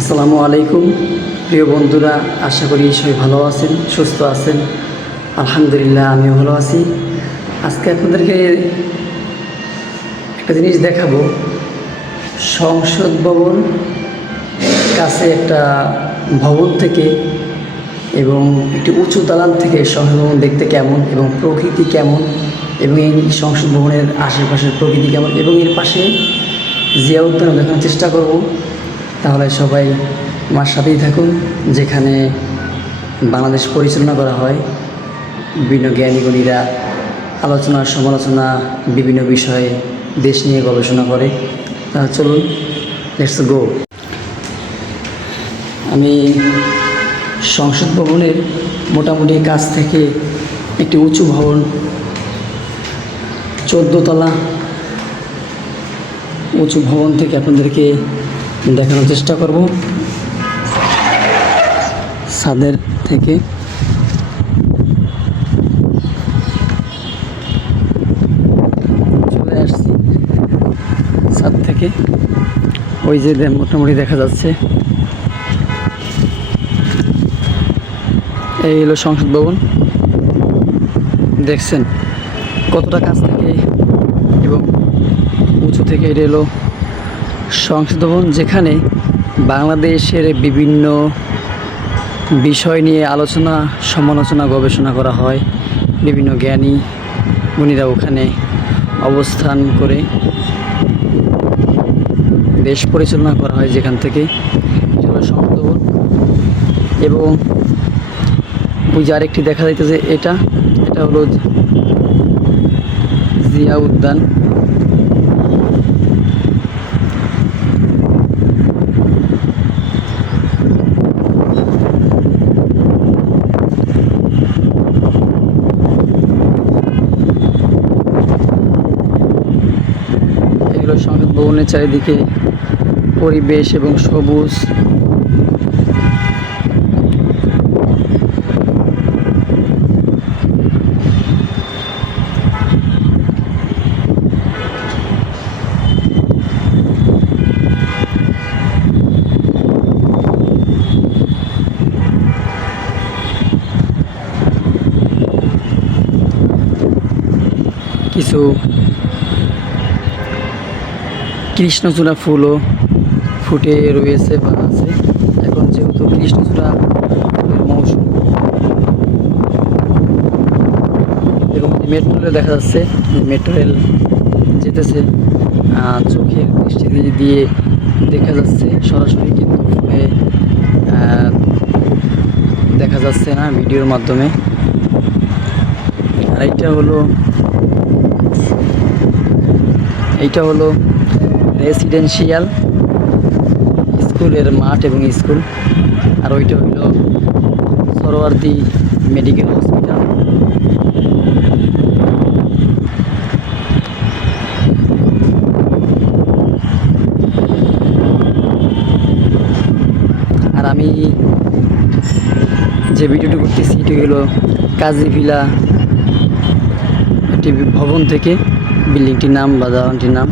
আসসালামু আলাইকুম প্রিয় বন্ধুরা, আশা করি সবাই ভালো আছেন, সুস্থ আছেন। আলহামদুলিল্লাহ, আমিও ভালো আছি। আজকে আপনাদেরকে একটা জিনিস দেখাবো। সংসদ ভবন কাছে একটা ভবন থেকে এবং একটি উঁচু দালান থেকে সংসদ ভবন দেখতে কেমন এবং প্রকৃতি কেমন এবং এই সংসদ ভবনের আশেপাশের প্রকৃতি কেমন এবং এর পাশে জিয়া উদ্যান দেখানোর চেষ্টা করব। তাহলে সবাই আমার সাথেই থাকুন, যেখানে বাংলাদেশ পরিচালনা করা হয়। বিভিন্ন জ্ঞানীগুণীরা আলোচনা সমালোচনা বিভিন্ন বিষয়ে দেশ নিয়ে গবেষণা করে। চলুন, লেটস গো। আমি সংসদ ভবনের মোটামুটি কাছ থেকে একটি উঁচু ভবন 14 তলা উঁচু ভবন থেকে আপনাদেরকে দেখানোর চেষ্টা করব। ছাদের থেকে চলে আসছি, ছাদ থেকে ওই যে মোটামুটি দেখা যাচ্ছে, এই হলো সংসদ ভবন। দেখছেন কতটা কাছ থেকে এবং উঁচু থেকে। এটা হলো সংসদ ভবন, যেখানে বাংলাদেশের বিভিন্ন বিষয় নিয়ে আলোচনা সমালোচনা গবেষণা করা হয়। বিভিন্ন জ্ঞানী গুণীরা ওখানে অবস্থান করে দেশ পরিচালনা করা হয় যেখান থেকে। এটা হলো সংসদ ভবন এবং ওই যে আরেকটি দেখা যাইতেছে, এটা হলো জিয়া উদ্যান। এগুলো সংসদ ভবনের চারিদিকে পরিবেশ এবং সবুজ। কিছু কৃষ্ণচূড়া ফুলও ফুটে রয়েছে বা আছে। এখন যেহেতু কৃষ্ণচূড়া ফুলের মৌসুম এবং মেট্রো রেল দেখা যাচ্ছে, মেট্রো রেল যেতেছে, চোখের দৃষ্টি দিয়ে দেখা যাচ্ছে, সরাসরি কিন্তু দেখা যাচ্ছে না ভিডিওর মাধ্যমে। আর এইটা হলো রেসিডেন্সিয়াল স্কুলের মাঠ এবং স্কুল। আর ওইটা হইল সরোয়ার্দী মেডিকেল হসপিটাল। আর আমি যে ভিডিওটি করতেছি এটি হলো কাজী ভিলা একটি ভবন থেকে, বিল্ডিংটির নাম বা দালানটির নাম।